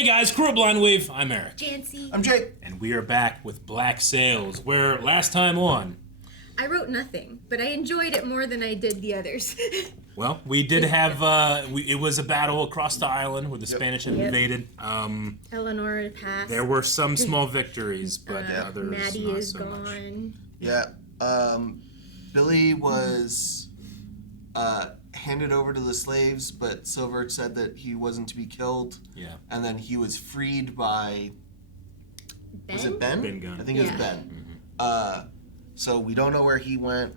Hey guys, Crew of Blind Wave, I'm Eric. Janci. I'm Jake. And we are back with Black Sails, where last time on... I wrote nothing, but I enjoyed it more than I did the others. Well, we did have, it was a battle across the island where the Spanish had invaded. Eleanor passed. There were some small victories, but others Maddie not is so gone. much. Yeah. Billy was handed over to the slaves, but Silver said that he wasn't to be killed. Yeah. And then he was freed by... Ben? Was it Ben? Ben Gunn. I think it was Ben. So we don't know where he went.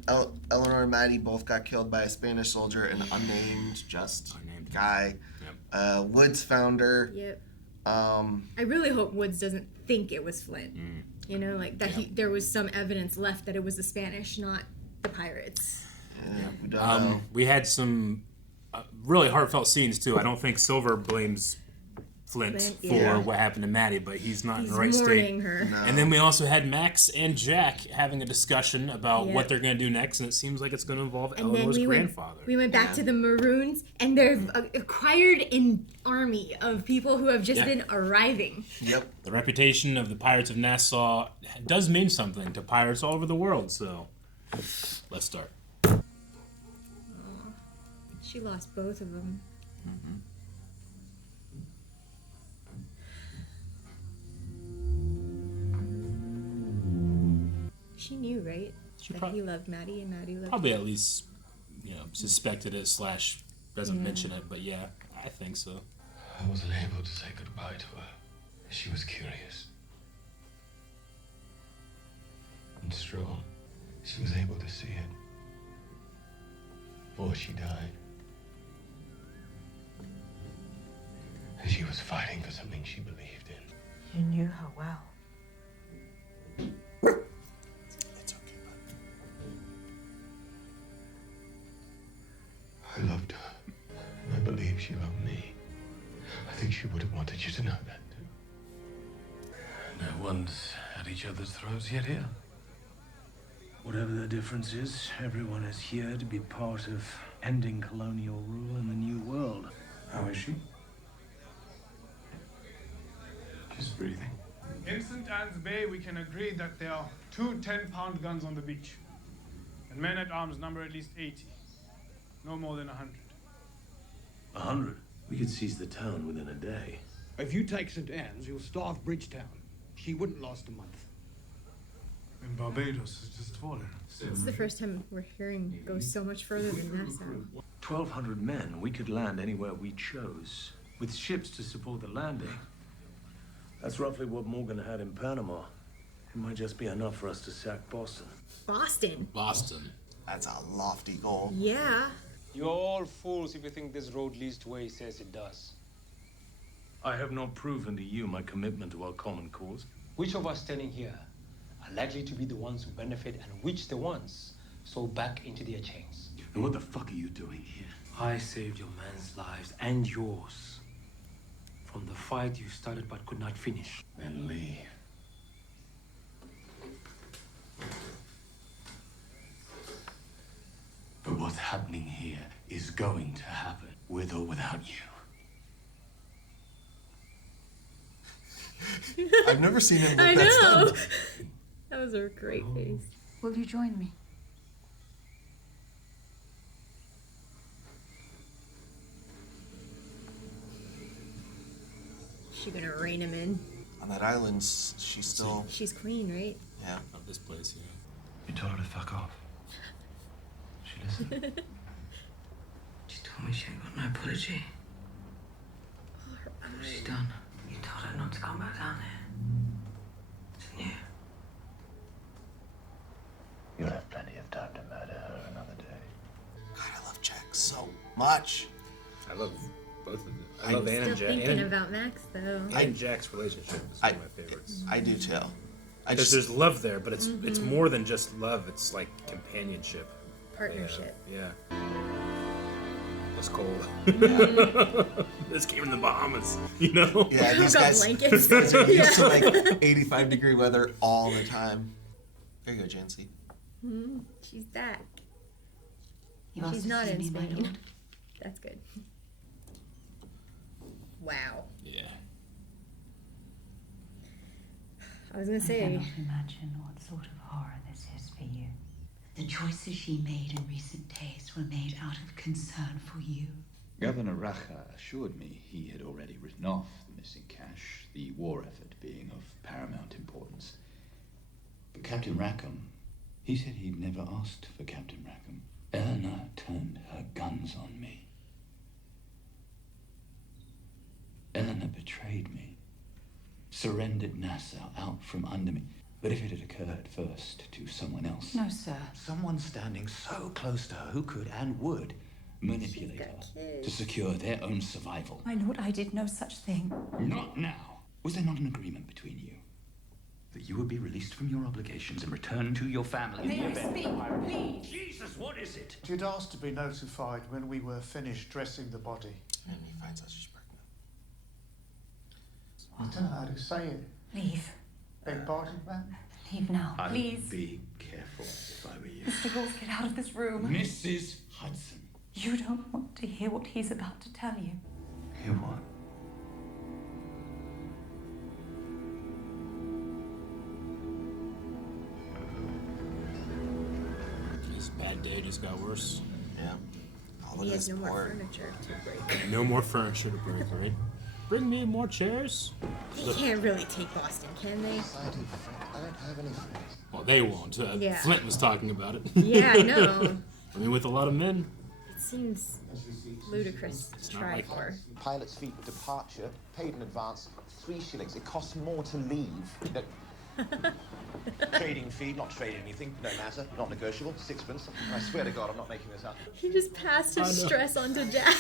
Eleanor and Maddie both got killed by a Spanish soldier, an unnamed guy. Yep. Woods found her. Yep. I really hope Woods doesn't think it was Flint. You know, like that there was some evidence left that it was the Spanish, not the pirates. Yeah, we don't know. We had some really heartfelt scenes, too. I don't think Silver blames Flint for what happened to Maddie, but he's not in the right state. Her. No. And then we also had Max and Jack having a discussion about what they're going to do next, and it seems like it's going to involve Eleanor's grandfather. We went back to the Maroons, and they've acquired an army of people who have just been arriving. Yep. The reputation of the Pirates of Nassau does mean something to pirates all over the world, so let's start. She lost both of them. She knew, right? That he loved Maddie and Maddie loved Probably him. at least, suspected it / doesn't mention it, but yeah, I think so. I wasn't able to say goodbye to her. She was curious. And strong. She was able to see it. Before she died. And she was fighting for something she believed in. You knew her well. It's okay, bud. I loved her. I believe she loved me. I think she would have wanted you to know that, too. No one's at each other's throats yet here. Whatever the difference is, everyone is here to be part of ending colonial rule in the New World. How is she? Just breathing. In St. Anne's Bay, we can agree that there are 2 10-pound guns on the beach. And men-at-arms number at least 80. No more than 100. 100? We could seize the town within a day. If you take St. Anne's, you'll starve Bridgetown. She wouldn't last a month. And Barbados has just fallen. This is the first time we're hearing go so much further than Nassau. 1,200 men. We could land anywhere we chose, with ships to support the landing. That's roughly what Morgan had in Panama. It might just be enough for us to sack Boston. Boston. That's a lofty goal. Yeah. You're all fools if you think this road leads to where he says it does. I have not proven to you my commitment to our common cause. Which of us standing here are likely to be the ones who benefit and which the ones sold back into their chains? And what the fuck are you doing here? I saved your men's lives and yours from the fight you started but could not finish. Then leave. But what's happening here is going to happen, with or without you. I've never seen him look I that know. stunned. That was a great face. Will you join me? She's gonna rein him in. On that island, she's still... She's queen, right? Yeah. Of this place, You told her to fuck off. She listened. She told me she ain't got no apology. She's done. You told her not to come back down there. Didn't you? You'll have plenty of time to murder her another day. God, I love Jack so much. I love both of them. I love Anne and Still Jack. thinking about Max, though. And Jack's relationship is one of my favorites. I do too. Because there's love there, but it's more than just love. It's like companionship. Partnership. Yeah. That's cold. This came in the Bahamas, Yeah, these Got guys, blankets. these guys are used to like 85-degree weather all the time. There you go, Janci. She's back. You asked She's to not see in me, my Spain. lord. That's good. Wow. Yeah. I was gonna I say. cannot imagine what sort of horror this is for you. The choices she made in recent days were made out of concern for you. Governor Rackham assured me he had already written off the missing cash, the war effort being of paramount importance. But Captain Rackham, he said he'd never asked for Captain Rackham. Eleanor turned her guns on me. Eleanor betrayed me, surrendered Nassau out from under me. But if it had occurred first to someone else... No, sir. Someone standing so close to her who could and would manipulate her to secure their own survival. My lord, I did no such thing. Not now. Was there not an agreement between you? That you would be released from your obligations and return to your family? May I speak, please? Jesus, what is it? You'd asked to be notified when we were finished dressing the body. And he finds out she's pregnant. I don't know how to say it. Leave. Beg pardon, ma'am? Leave now, please. I'd be careful if I were you. Mr. Rolls, get out of this room. Mrs. Hudson. You don't want to hear what he's about to tell you. Hear what? His bad day just got worse. Yeah. All of He this has no more porn. furniture to break. No more furniture to break, right? Bring me more chairs. They can't really take Boston, can they? I don't have any friends. Well, they won't. Yeah. Flint was talking about it. Yeah, I know. I mean, with a lot of men. It seems ludicrous to try like- for. Pilot's fee for departure, paid in advance, 3 shillings. It costs more to leave. Trading fee, not trading anything, no matter, not negotiable, 6pence. I swear to God, I'm not making this up. He just passed his stress on to Jack.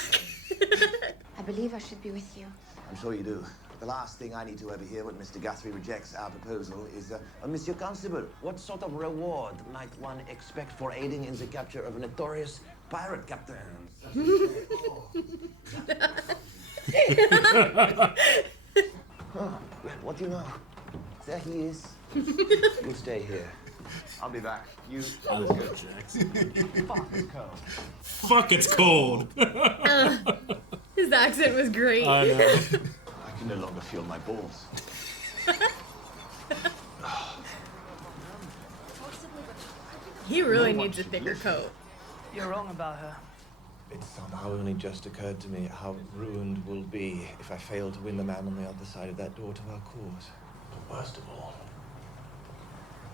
I believe I should be with you. I'm sure you do. The last thing I need to overhear when Mr. Guthrie rejects our proposal is, Monsieur Constable, what sort of reward might one expect for aiding in the capture of a notorious pirate captain? What do you know? There he is. You stay here. I'll be back. You. I love Jackson. Fuck, it's cold. Fuck, it's cold. His accent was great. I know. I can no longer feel my balls. He really needs a thicker coat. You're wrong about her. It's somehow only just occurred to me how ruined we'll be if I fail to win the man on the other side of that door to our cause. But worst of all,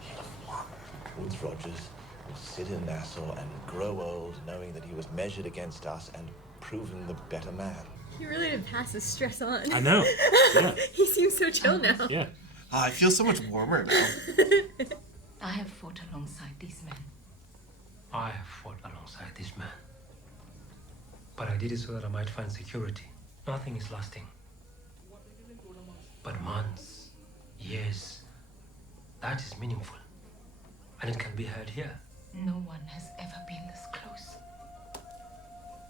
he'll have won. Woods Rogers will sit in Nassau and grow old knowing that he was measured against us and proven the better man. He really did pass his stress on. I know. Yeah. He seems so chill now. Yeah. I feel so much warmer now. I have fought alongside these men. I have fought alongside this man. But I did it so that I might find security. Nothing is lasting. But months, years, that is meaningful. And it can be heard here. No one has ever been this close.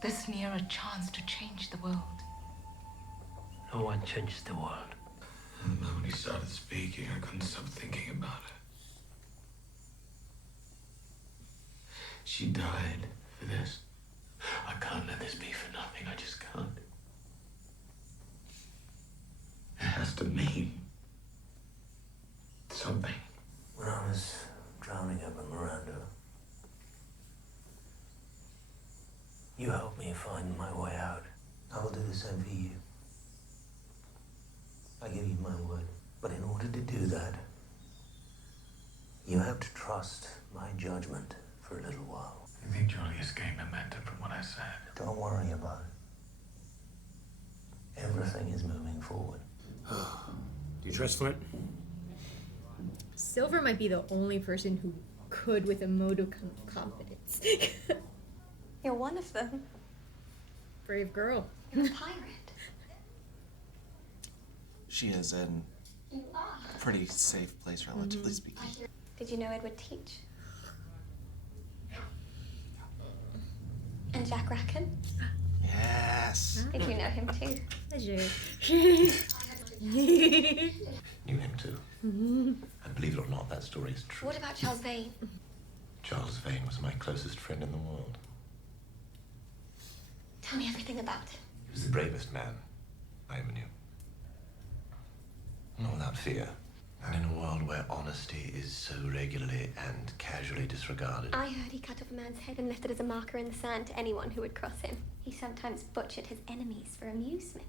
This near a chance to change the world. No one changes the world. And then when he started speaking, I couldn't stop thinking about it. She died for this. I can't let this be for nothing. I just can't. It has to mean something. When I was drowning up in Miranda, you helped me find my way out. I will do the same for you. I give you my word. But in order to do that, you have to trust my judgment for a little while. You think Charlie has gained momentum from what I said? Don't worry about it. Everything is moving forward. Do you trust Flint? Silver might be the only person who could with a mode of confidence. You're one of them. Brave girl. You're a pirate. She is in a pretty safe place, relatively speaking. Did you know Edward Teach? And Jack Rackham? Yes. Did you know him too? Knew him too. And believe it or not, that story is true. What about Charles Vane? Charles Vane was my closest friend in the world. Tell me everything about him. He was the bravest man I ever knew. Not without fear. And in a world where honesty is so regularly and casually disregarded. I heard he cut off a man's head and left it as a marker in the sand to anyone who would cross him. He sometimes butchered his enemies for amusement.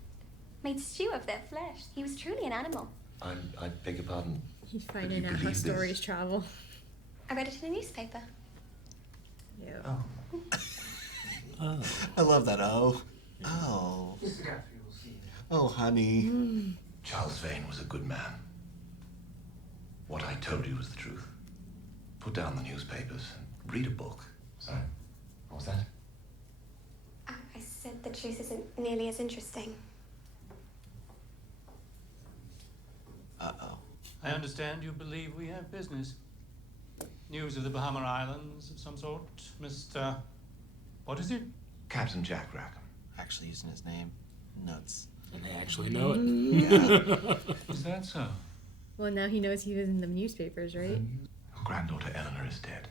Made stew of their flesh. He was truly an animal. I beg your pardon. He's finding out how stories travel. I read it in a newspaper. Yeah. Oh. I love that. Oh. Oh. Mr. Guthrie will see. Oh, honey. Charles Vane was a good man. What I told you was the truth. Put down the newspapers and read a book. Sorry, what was that? I said the truth isn't nearly as interesting. Uh-oh. I understand you believe we have business. News of the Bahama Islands of some sort, Mr. What is it? Captain Jack Rackham. Actually using his name. Nuts. And they actually know it. Yeah. Is that so? Well, now he knows he was in the newspapers, right? Your granddaughter Eleanor is dead.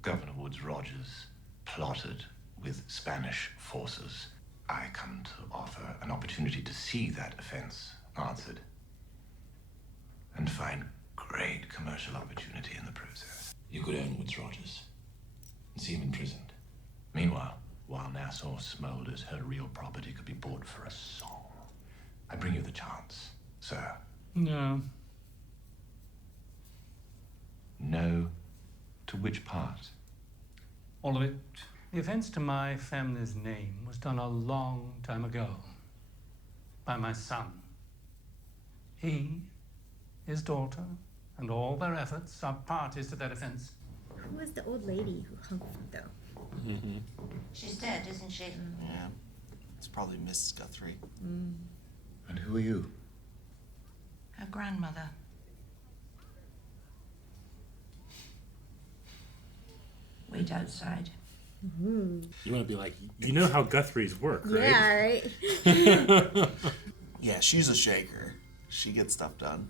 Governor Woods Rogers plotted with Spanish forces. I come to offer an opportunity to see that offense answered and find great commercial opportunity in the process. You could own Woods Rogers and see him imprisoned. Meanwhile, while Nassau smolders, her real property could be bought for a song. I bring you the chance, sir. No. No to which part? All of it. The offense to my family's name was done a long time ago by my son. He, his daughter, and all their efforts are parties to that offense. Who was the old lady who hung though? Mm-hmm. She's dead, isn't she? Yeah. It's probably Mrs. Guthrie. And who are you? Her grandmother. Wait outside. Mm-hmm. You want to be like, you know how Guthries work, right? Yeah, right? Yeah, she's a shaker. She gets stuff done.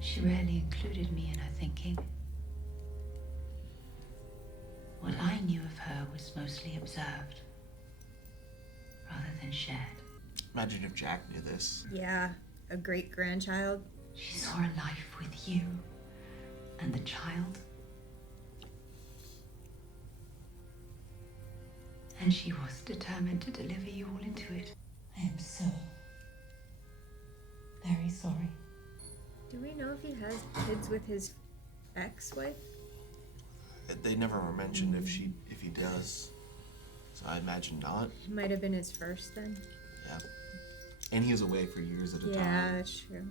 She rarely included me in her thinking. What I knew of her was mostly observed, rather than shared. Imagine if Jack knew this. Yeah, a great-grandchild. She saw a life with you and the child. And she was determined to deliver you all into it. I am so very sorry. Do we know if he has kids with his ex-wife? They never were mentioned if he does. So I imagine not. It might have been his first then. Yeah. And he was away for years at a time. Yeah, that's true.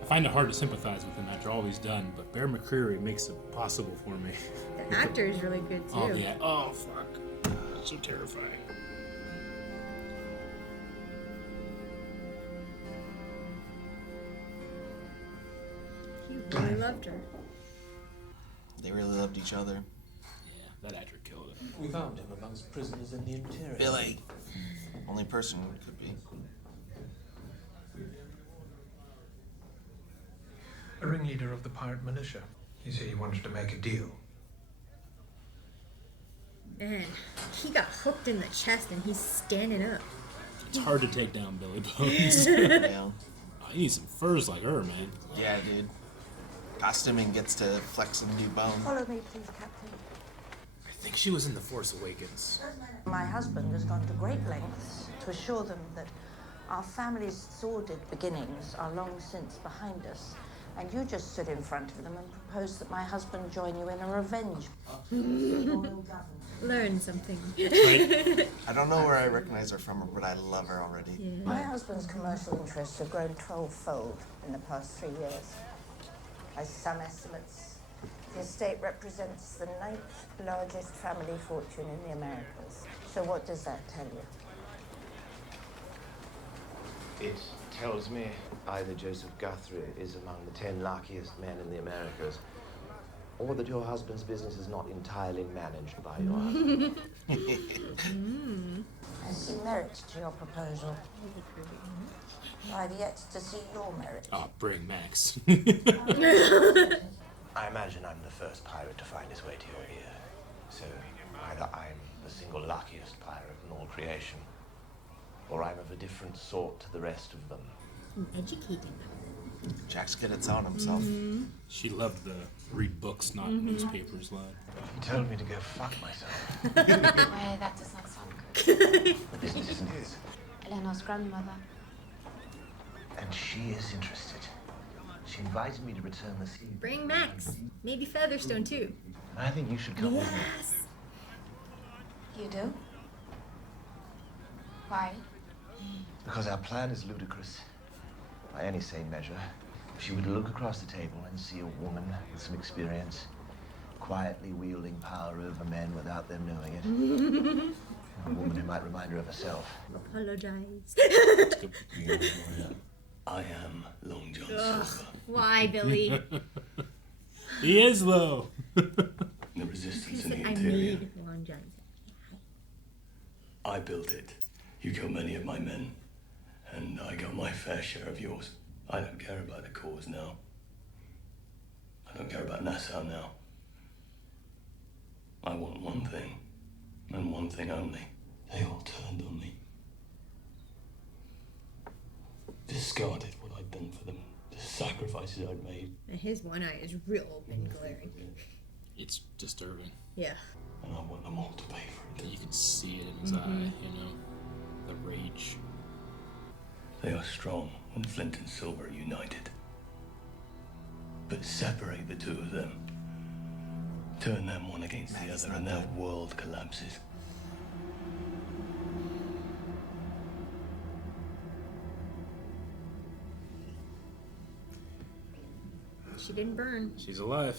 I find it hard to sympathize with him after all he's done, but Bear McCreary makes it possible for me. The actor is really good too. Oh, yeah. Oh, fuck. So terrifying. He really loved her. They really loved each other. Yeah, that actor killed it. We found him amongst prisoners in the interior. Billy. Only person could be. A ringleader of the pirate militia. He said he wanted to make a deal. Man, he got hooked in the chest and he's standing up. It's hard to take down Billy Bones. Yeah. I need some furs like her, man. Yeah, dude. Costuming gets to flex some new bone. Follow me, please, Captain. I think she was in The Force Awakens. My husband has gone to great lengths to assure them that our family's sordid beginnings are long since behind us. And you just stood in front of them and proposed that my husband join you in a revenge. Learn something. Right. I don't know where I recognize her from, but I love her already. Yeah. My husband's commercial interests have grown 12-fold in the past 3 years. By some estimates, the estate represents the 9th largest family fortune in the Americas. So what does that tell you? It tells me either Joseph Guthrie is among the 10 luckiest men in the Americas, or that your husband's business is not entirely managed by your husband. I see merit to your proposal. I've yet to see your merit. Oh, bring Max. I imagine I'm the first pirate to find his way to your ear. So either I'm the single luckiest pirate in all creation, Or I'm of a different sort to the rest of them. Educating them. Jack's good at selling himself. She loved the read books, not newspapers line. He told me to go fuck myself. Well, that does not sound good. The business isn't his. Eleanor's grandmother. And she is interested. She invited me to return the seed. Bring Max. Maybe Featherstone too. I think you should come with me. Yes. You do? Why? Because our plan is ludicrous. By any sane measure, she would look across the table and see a woman with some experience, quietly wielding power over men without them knowing it. A woman who might remind her of herself. Apologize. I am Long John Ugh, Silver. why, Billy? He is though. The resistance in the I interior. made Long John. I built it. You killed many of my men, and I got my fair share of yours. I don't care about the cause now. I don't care about Nassau now. I want one thing, and one thing only. They all turned on me. Discarded what I'd done for them, the sacrifices I'd made. And his one eye is real open, glaring. It's disturbing. Yeah. And I want them all to pay for it. You can see it in his eye, you know, the rage. They are strong when Flint and Silver are united. But separate the two of them. Turn them one against the other and their world collapses. She didn't burn. She's alive.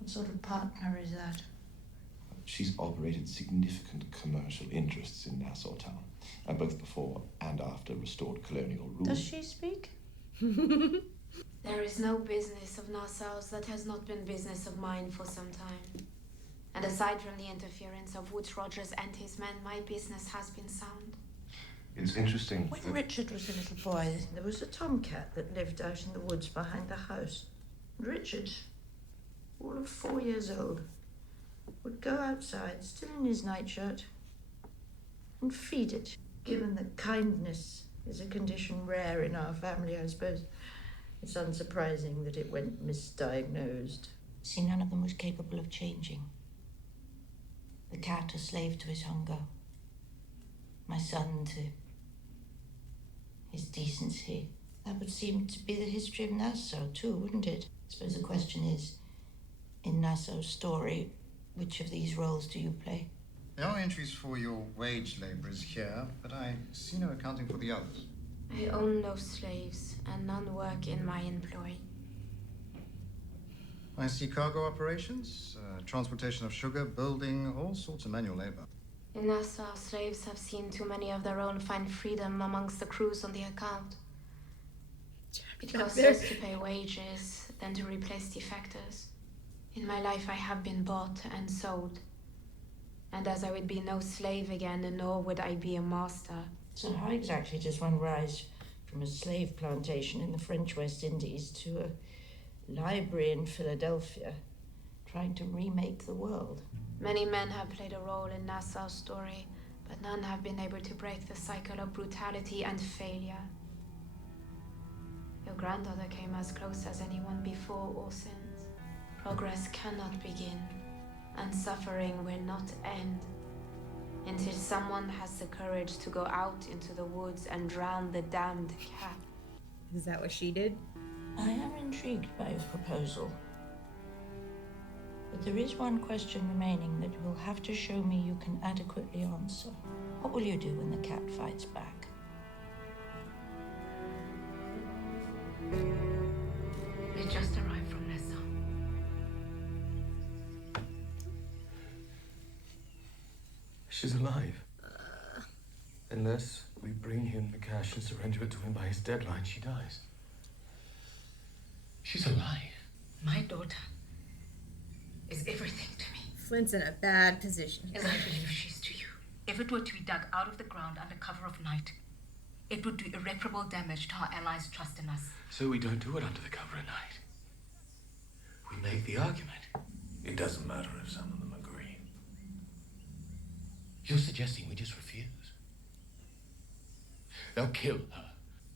What sort of partner is that? She's operated significant commercial interests in Nassau town, both before and after restored colonial rule. Does she speak? There is no business of Nassau's that has not been business of mine for some time. And aside from the interference of Woods Rogers and his men, my business has been sound. It's interesting. When Richard was a little boy, there was a tomcat that lived out in the woods behind the house. And Richard, all of 4 years old, would go outside, still in his nightshirt, and feed it. Given that kindness is a condition rare in our family, I suppose, it's unsurprising that it went misdiagnosed. See, none of them was capable of changing. The cat a slave to his hunger. My son to his decency. That would seem to be the history of Nassau too, wouldn't it? I suppose the question is, in Nassau's story, which of these roles do you play? There are entries for your wage labourers here, but I see no accounting for the others. I own no slaves, and none work in my employ. I see cargo operations, transportation of sugar, building, all sorts of manual labour. In Nassau, slaves have seen too many of their own find freedom amongst the crews on the account. It costs less to pay wages than to replace defectors. In my life, I have been bought and sold. And as I would be no slave again, nor would I be a master. So how exactly does one rise from a slave plantation in the French West Indies to a library in Philadelphia trying to remake the world? Many men have played a role in Nassau's story, but none have been able to break the cycle of brutality and failure. Your granddaughter came as close as anyone before or since. Progress cannot begin, and suffering will not end until someone has the courage to go out into the woods and drown the damned cat. Is that what she did? I am intrigued by your proposal. But there is one question remaining that you will have to show me you can adequately answer. What will you do when the cat fights back? We just arrived from Nassau. She's alive. Unless we bring him the cash and surrender it to him by his deadline, she dies. She's alive. My daughter is everything to me. Flint's in a bad position. As I believe she's to you. If it were to be dug out of the ground under cover of night, it would do irreparable damage to our allies' trust in us. So we don't do it under the cover of night. We make the argument. It doesn't matter if some of them agree. You're suggesting we just refuse. They'll kill her.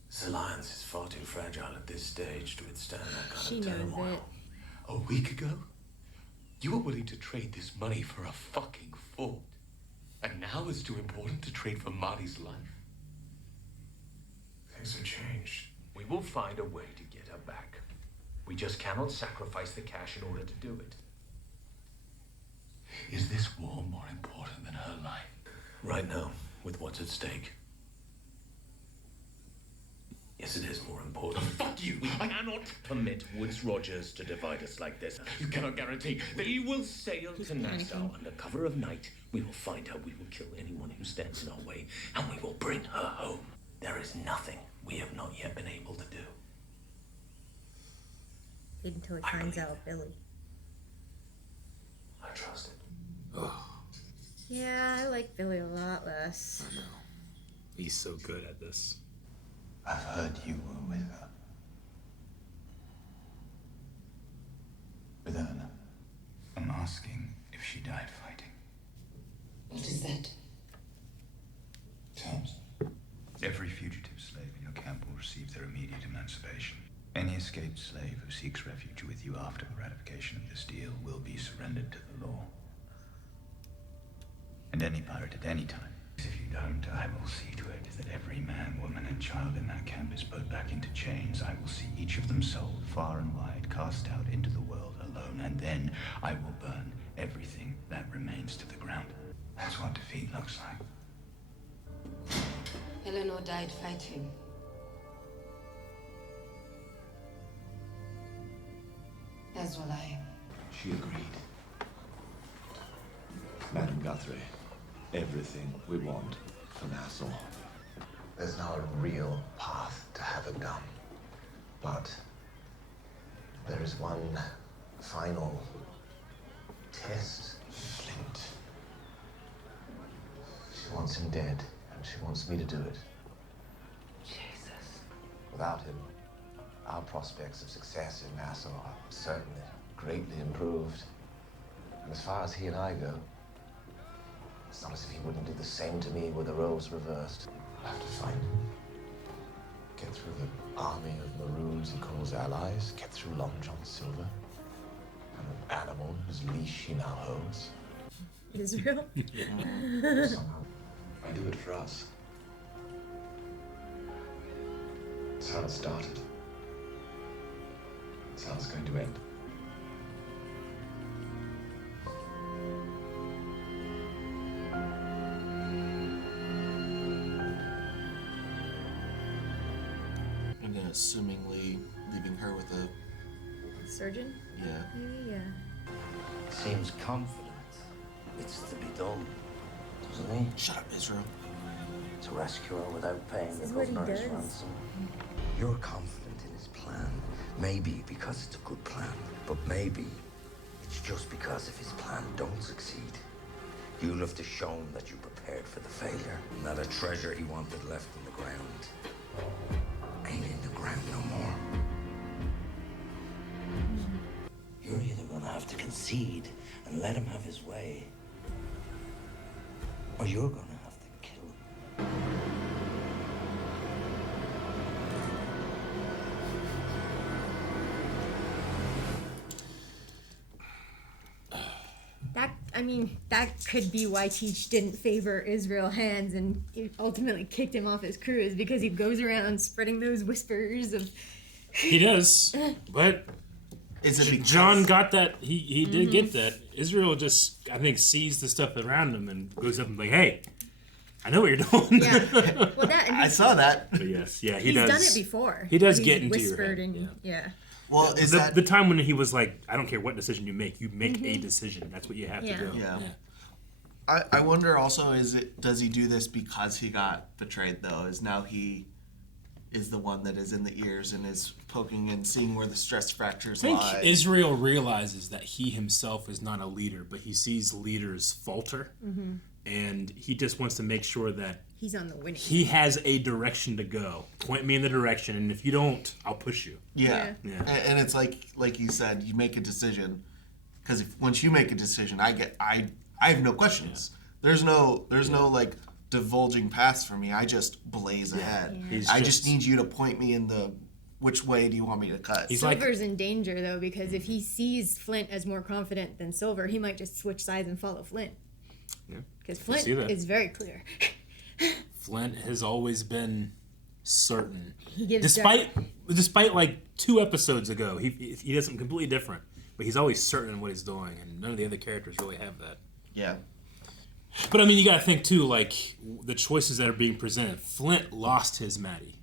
This alliance is far too fragile at this stage to withstand that kind She of knows turmoil. it. A week ago, you were willing to trade this money for a fucking fort. And now it's too important to trade for Marty's life. Things have changed. We will find a way to get her back. We just cannot sacrifice the cash in order to do it. Is this war more important than her life? Right now, with what's at stake. Yes, it is more important. Fuck you! I cannot permit Woods Rogers to divide us like this. You cannot guarantee that he will sail to Nassau under cover of night. We will find her. We will kill anyone who stands in our way, and we will bring her home. There is nothing we have not yet been able to do. Until he finds out Billy. I trust it. Oh, Yeah, I like Billy a lot less. I know. He's so good at this. I've heard you were with her. With Erna. I'm asking if she died fighting. What is that? Terms. Every fugitive slave in your camp will receive their immediate emancipation. Any escaped slave who seeks refuge with you after the ratification of this deal will be surrendered to the law. And any pirate at any time. If you don't, I will see to it that every man, woman, and child in that camp is put back into chains. I will see each of them sold far and wide, cast out into the world alone, and then I will burn everything that remains to the ground. That's what defeat looks like. Eleanor died fighting. As will I. She agreed. Madam Guthrie, everything we want for Nassau. There's now a real path to have it done. But there is one final test. Flint. She wants him dead, and she wants me to do it. Jesus. Without him, our prospects of success in Nassau are certainly greatly improved. And as far as he and I go, it's not as if he wouldn't do the same to me were the roles reversed. I'll have to find him. Get through the army of maroons he calls allies, get through Long John Silver, and an animal whose leash he now holds. Israel? Somehow, I do it for us. It's how it started. It's how it's going to end. And then assumingly leaving her with a... Surgeon? Yeah. Yeah. Seems confident. It's to be done, doesn't he? Shut up, Israel. To rescue her without paying This the is what he governor's does. ransom. You're confident in his plan. Maybe because it's a good plan, but maybe it's just because if his plan don't succeed, you'll have to show him that you prepared for the failure, and that a treasure he wanted left in the ground ain't in the ground no more. You're either gonna have to concede and let him have his way, or you're gonna have to kill him. That could be why Teach didn't favor Israel Hands and ultimately kicked him off his crew, is because he goes around spreading those whispers of... He does, but Is it because... John got that. He did get that. Israel just, I think, sees the stuff around him and goes up and like, hey, I know what you're doing. Yeah. Well, that... I saw that. But yes, yeah, he He's does. done it before. He does He's get into your whispered head. and, yeah. Well, is the time when he was like, I don't care what decision you make a decision. That's what you have to do. Yeah. I wonder also, does he do this because he got betrayed though? Is now he is the one that is in the ears and is poking and seeing where the stress fractures I think lie. Israel realizes that he himself is not a leader, but he sees leaders falter, and he just wants to make sure that He's on the winning. he has a direction to go. Point me in the direction, and if you don't, I'll push you. Yeah. Yeah. And it's like you said, you make a decision, because once you make a decision, I have no questions. There's no like divulging paths for me. I just blaze ahead. Yeah. I just need you to point me in the which way do you want me to cut. Silver's in danger though, because if he sees Flint as more confident than Silver, he might just switch sides and follow Flint. Yeah. Because Flint is very clear. Flint has always been certain. He gives despite like 2 episodes ago, he does something completely different. But he's always certain in what he's doing, and none of the other characters really have that. Yeah. But I mean, you gotta think too, like the choices that are being presented. Flint lost his Maddie,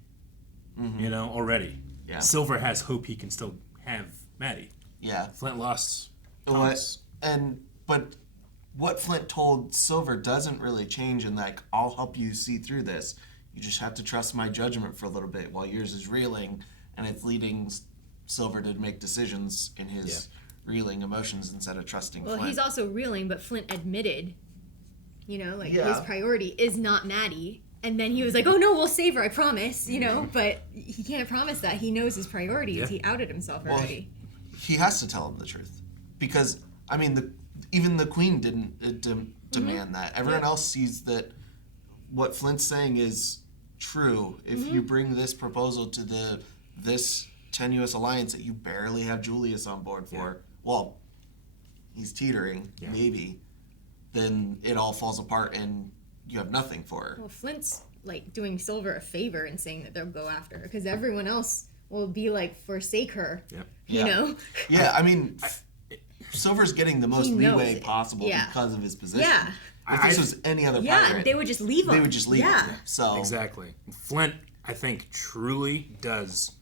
already. Yeah. Silver has hope he can still have Maddie. Yeah. Flint lost Thomas. But what Flint told Silver doesn't really change in like, I'll help you see through this. You just have to trust my judgment for a little bit while yours is reeling, and it's leading Silver to make decisions in his reeling emotions instead of trusting Flint. Well, he's also reeling, but Flint admitted, his priority is not Maddie. And then he was like, oh no, we'll save her, I promise, but he can't promise that. He knows his priorities. Yeah. He outed himself already. He has to tell him the truth. Because, I mean, even the Queen didn't demand that. Everyone else sees that what Flint's saying is true. If you bring this proposal to this tenuous alliance that you barely have Julius on board for, well, he's teetering, maybe, then it all falls apart and you have nothing for her. Well, Flint's like doing Silver a favor and saying that they'll go after her because everyone else will be like, forsake her. Yep. You know? Yeah, I mean, Silver's getting the most leeway possible because of his position. Yeah. If this was any other pirate, they would just leave him. They would just leave him. So exactly. Flint, I think, truly does.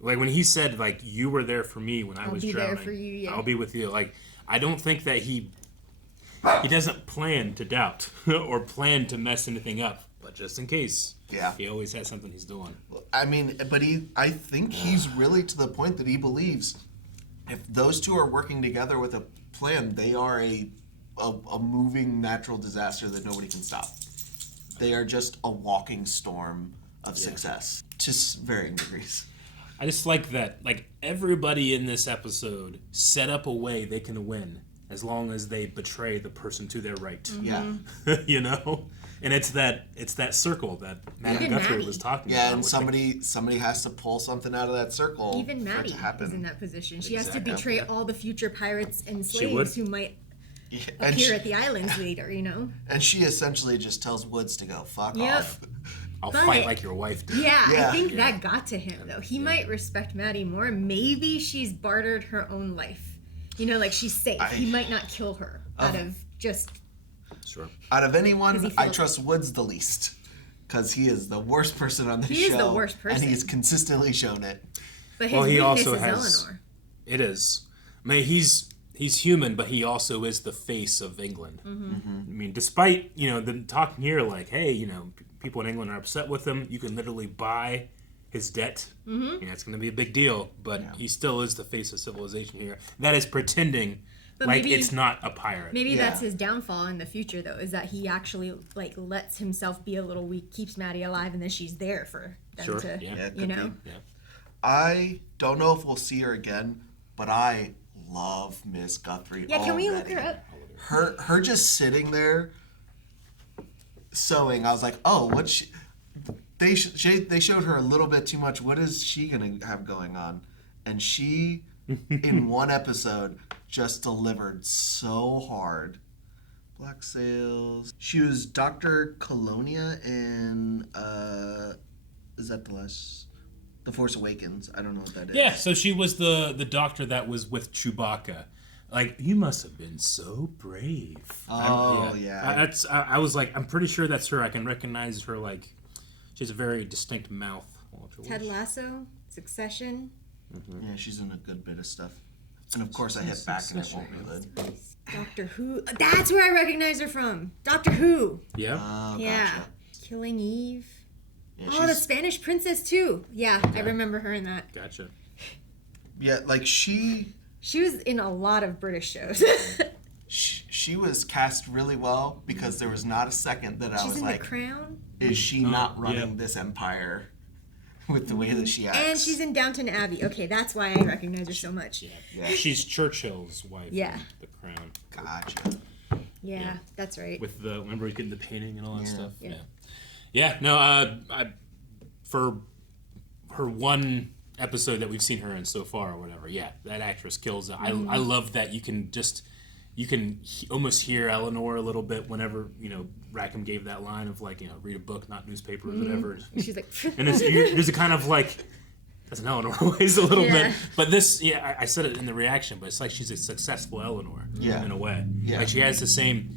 Like when he said, like, you were there for me when I was drowning. I'll be there for you. Yeah. I'll be with you. Like, I don't think that he doesn't plan to doubt or plan to mess anything up, but just in case. Yeah. He always has something he's doing. I mean, but I think he's really to the point that he believes if those two are working together with a plan, they are a moving natural disaster that nobody can stop. They are just a walking storm of success to varying degrees. I just like that, like, everybody in this episode set up a way they can win as long as they betray the person to their right. Mm-hmm. Yeah. And it's that circle that Marion Guthrie was talking about. Yeah, and somebody has to pull something out of that circle. Even Maddie is in that position. She has to betray all the future pirates and slaves who might appear at the islands later, And she essentially just tells Woods to go fuck off. I'll fight like your wife did. Yeah, I think that got to him, though. He might respect Maddie more. Maybe she's bartered her own life. Like she's safe. He might not kill her out of just... Sure. Out of anyone, I trust Woods the least. Because he is the worst person on the show. He is the worst person. And he's consistently shown it. But his weakness is Eleanor. It is. I mean, he's human, but he also is the face of England. Mm-hmm. Mm-hmm. I mean, despite, them talking here like, hey, people in England are upset with him. You can literally buy his debt. Mm-hmm. It's going to be a big deal, but he still is the face of civilization here. That is pretending like it's not a pirate. Maybe that's his downfall in the future, though, is that he actually lets himself be a little weak, keeps Maddie alive, and then she's there for them to, Yeah. I don't know if we'll see her again, but I love Miss Guthrie. Yeah, can we look her up? Her just sitting there sewing. I was like, oh, what's she? They showed her a little bit too much. What is she gonna have going on? And she, in one episode, just delivered so hard. Black Sails. She was Dr. Colonia in is that The Force Awakens? I don't know what that is. Yeah, so she was the doctor that was with Chewbacca. Like, you must have been so brave. Oh, yeah. I was like, I'm pretty sure that's her. I can recognize her, like, she has a very distinct mouth. Ted Lasso, Succession. Mm-hmm. Yeah, she's in a good bit of stuff. And of course I hit back and it won't be good. Doctor Who. That's where I recognize her from. Doctor Who. Yeah. Oh, yeah. Gotcha. Killing Eve. Yeah, the Spanish Princess too. Yeah, I remember her in that. Gotcha. Yeah, like she was in a lot of British shows. she was cast really well because there was not a second that I was like, The Crown. Is she not running this empire with the way that she acts? And she's in Downton Abbey. Okay, that's why I recognize her so much. Yeah. She's Churchill's wife. Yeah. In The Crown. Gotcha. Yeah, that's right. With remember he's getting the painting and all that stuff. Yeah. No, for her one episode that we've seen her in so far or whatever, that actress kills it. I love that you can almost hear Eleanor a little bit whenever Rackham gave that line of like read a book, not newspaper, or whatever. She's like, and there's a kind of like that's an Eleanor ways a little bit, but this I said it in the reaction, but it's like she's a successful Eleanor in a way. Like she has the same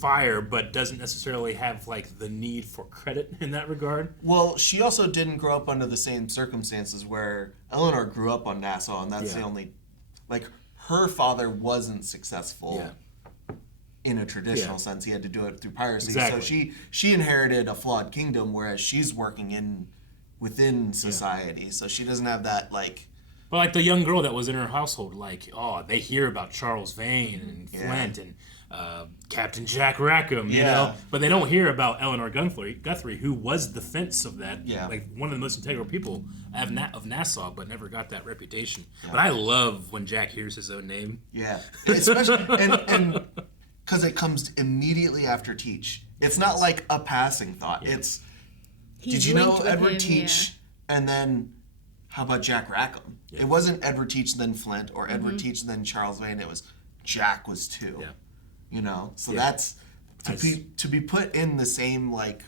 fire, but doesn't necessarily have like the need for credit in that regard. Well, she also didn't grow up under the same circumstances where Eleanor grew up on Nassau, and that's the only like. Her father wasn't successful in a traditional sense. He had to do it through piracy. Exactly. So she inherited a flawed kingdom, whereas she's working within society. So she doesn't have that like... But like the young girl that was in her household, like, they hear about Charles Vane and Flint and Captain Jack Rackham, you know? But they don't hear about Eleanor Guthrie, who was the fence of that. Like one of the most integral people of Nassau, but never got that reputation. But I love when Jack hears his own name. Yeah. Especially, and because it comes immediately after Teach. It's not like a passing thought. It's, did you know Edward Teach and then... How about Jack Rackham? It wasn't Edward Teach then Flint or Edward Teach then Charles Vane. It was Jack was too. So that's to be put in the same like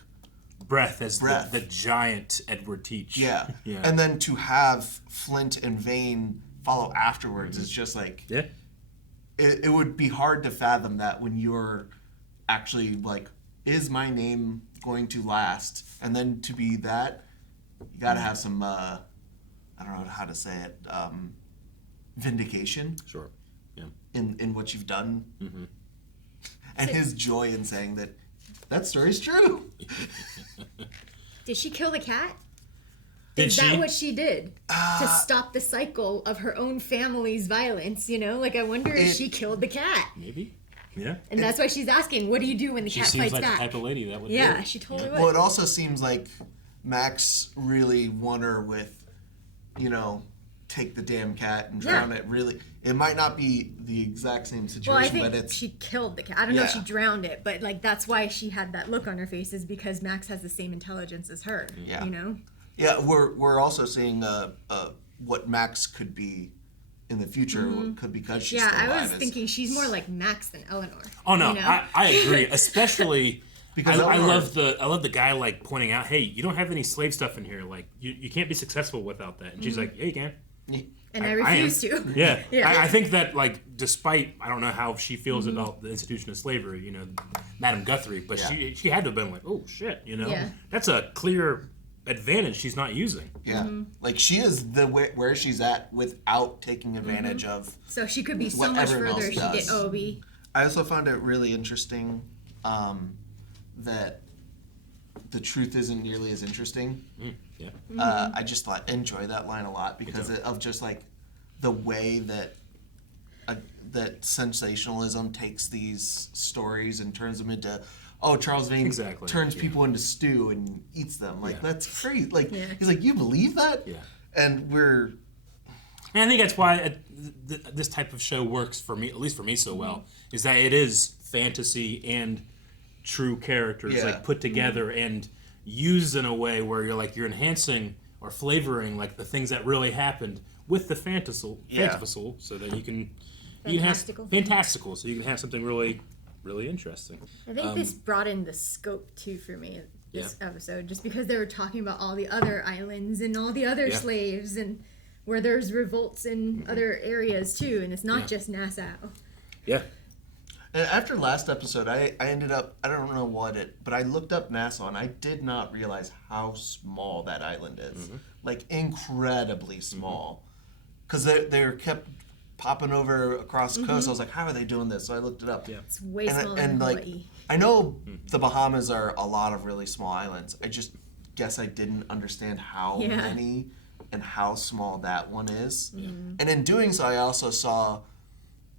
breath as the giant Edward Teach. And then to have Flint and Vane follow afterwards is just like it would be hard to fathom that when you're actually like, is my name going to last? And then to be that, you got to have some. I don't know how to say it, vindication. Sure. Yeah. In what you've done. Mm-hmm. And his joy in saying that story's true. Did she kill the cat? Is that what she did? To stop the cycle of her own family's violence, Like, I wonder if she killed the cat. Maybe. Yeah. And that's why she's asking, what do you do when the cat fights back? She seems like the type of lady that would do Yeah, it. she totally would. Well, it also seems like Max really won her with... take the damn cat and drown it. Really, it might not be the exact same situation, but it's... she killed the cat. I don't know if she drowned it, but like that's why she had that look on her face, is because Max has the same intelligence as her. Yeah. Yeah, we're also seeing what Max could be in the future, could because she's still alive. I was thinking she's more like Max than Eleanor. Oh no, I agree, especially. Because I love the guy like pointing out, hey, you don't have any slave stuff in here. Like you can't be successful without that. And she's like, yeah, you can. And I refuse to. Yeah. I think that like despite I don't know how she feels about the institution of slavery, Madam Guthrie, but she had to have been like, oh shit, that's a clear advantage she's not using. Yeah, like she is where she's at without taking advantage of. So she could be so much further. She did OB. I also found it really interesting. That the truth isn't nearly as interesting. I just enjoy that line a lot because of just like the way that that sensationalism takes these stories and turns them into Charles Vane turns people into stew and eats them. Like that's crazy. Like he's like, you believe that? Yeah. And I think that's why this type of show works for me, at least for me, so well, is that it is fantasy and true characters like put together and used in a way where you're enhancing or flavoring like the things that really happened with the fantastical so that you can fantastical so you can have something really really interesting. I think this brought in the scope too for me this episode, just because they were talking about all the other islands and all the other slaves and where there's revolts in other areas too, and it's not just Nassau. And after last episode, I ended up, I don't know but I looked up Nassau and I did not realize how small that island is. Like, incredibly small. Because they kept popping over across the coast. I was like, how are they doing this? So I looked it up. It's way smaller than Hawaii. I know the Bahamas are a lot of really small islands. I just guess I didn't understand how many and how small that one is. And in doing so, I also saw,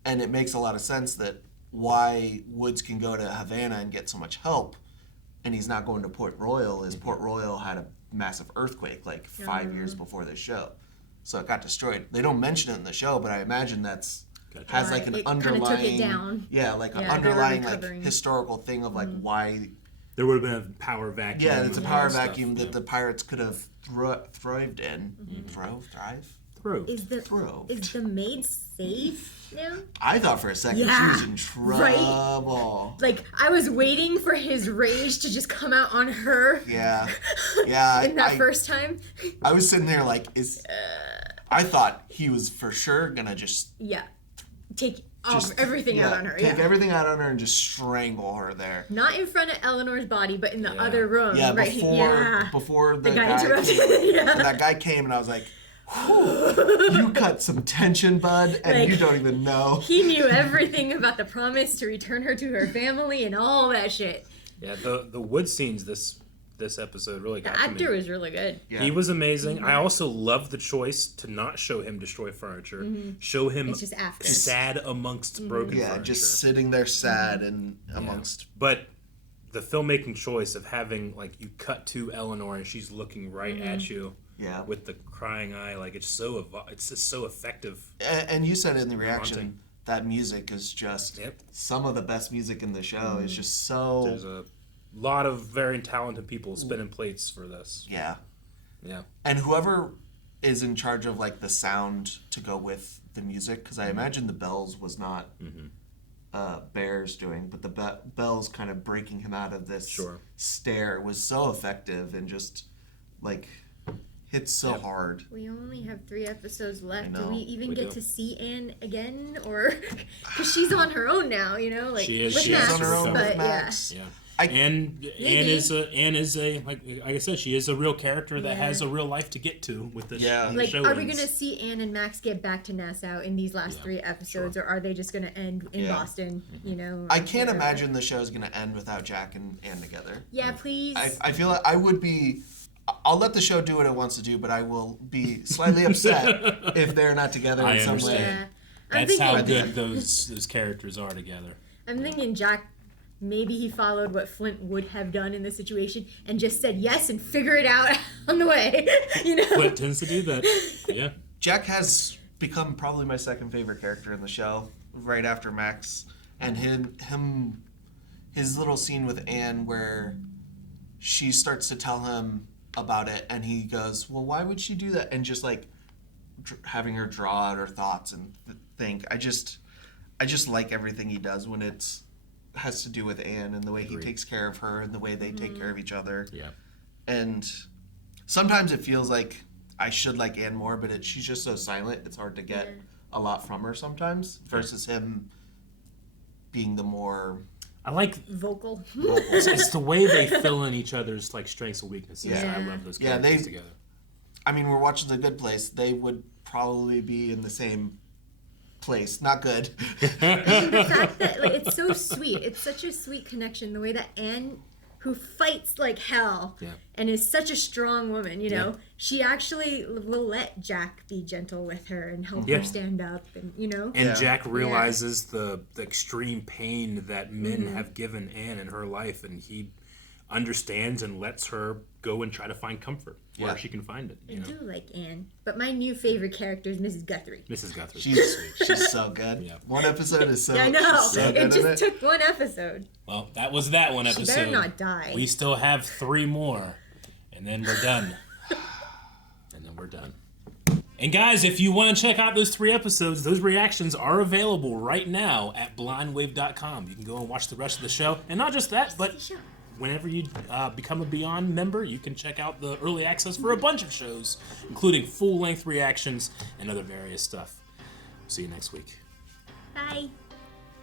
and it makes a lot of sense that why Woods can go to Havana and get so much help and he's not going to Port Royal is Port Royal had a massive earthquake like 5 years before this show. So it got destroyed. They don't mention it in the show, but I imagine that's has like an underlying, took it down. An underlying like historical thing of like why there would have been a power vacuum. Yeah, it's a power vacuum that the pirates could have thrived in. Thrive. Is the maid safe now? I thought for a second she was in trouble. Right? Like, I was waiting for his rage to just come out on her. Yeah. in that first time. I was sitting there like, I thought he was for sure gonna just... Yeah. Take everything out on her. Take everything out on her and just strangle her there. Not in front of Eleanor's body, but in the other room. Yeah, right? before the guy came. That guy came and I was like, you cut some tension, bud, and you don't even know. He knew everything about the promise to return her to her family and all that shit. Yeah, the wood scenes this episode really got to me. The actor was really good. Yeah. He was amazing. I also love the choice to not show him destroy furniture. Show him it's just after. Sad amongst broken furniture. Yeah, just sitting there sad and amongst... But the filmmaking choice of having, like, you cut to Eleanor and she's looking right at you. Yeah, with the crying eye, like it's just so effective. And you said in the reaction that music is just some of the best music in the show. It's just so. There's a lot of very talented people spinning plates for this. Yeah. Yeah. And whoever is in charge of like the sound to go with the music, because I imagine the bells was not Bear's doing, but the bells kind of breaking him out of this stare was so effective and just like. Hits so hard. We only have 3 episodes left. Do we even get to see Anne again, or because she's on her own now? You know, like she is. With Max, on her own with Max. Yeah. Anne is a like I said, she is a real character that has a real life to get to with this. Yeah. Like, are we gonna see Anne and Max get back to Nassau in these last 3 episodes, or are they just gonna end in Boston? You know. I can't imagine the show is gonna end without Jack and Anne together. Yeah, please. I feel like I would be. I'll let the show do what it wants to do, but I will be slightly upset if they're not together in some way. Yeah. That's how good those characters are together. I'm thinking Jack, maybe he followed what Flint would have done in this situation and just said yes and figure it out on the way. You know, Flint tends to do that. Yeah. Jack has become probably my second favorite character in the show, right after Max, and his little scene with Anne where she starts to tell him about it and he goes, well, why would she do that? And just like having her draw out her thoughts and think. I just like everything he does when it has to do with Anne and the way he takes care of her and the way they take care of each other. Yeah. And sometimes it feels like I should like Anne more, but she's just so silent. It's hard to get a lot from her sometimes versus him being the more... I like vocal. It's the way they fill in each other's like strengths and weaknesses. I love those characters together. I mean, we're watching The Good Place. They would probably be in the same place. Not good. And the fact that like, it's so sweet. It's such a sweet connection. The way that Anne, who fights like hell and is such a strong woman, you know, she actually will let Jack be gentle with her and help her stand up, and you know. And Jack realizes the extreme pain that men have given Anne in her life, and he understands and lets her go and try to find comfort where she can find it. I do like Anne, but my new favorite character is Mrs. Guthrie. Mrs. Guthrie, she's so good. Yeah. One episode is so. I know. So it just took one episode. Well, that was that one episode. She better not die. We still have 3 more, and then we're done. And guys, if you want to check out those 3 episodes, those reactions are available right now at blindwave.com. You can go and watch the rest of the show. And not just that, but whenever you become a Beyond member, you can check out the early access for a bunch of shows, including full-length reactions and other various stuff. See you next week. Bye.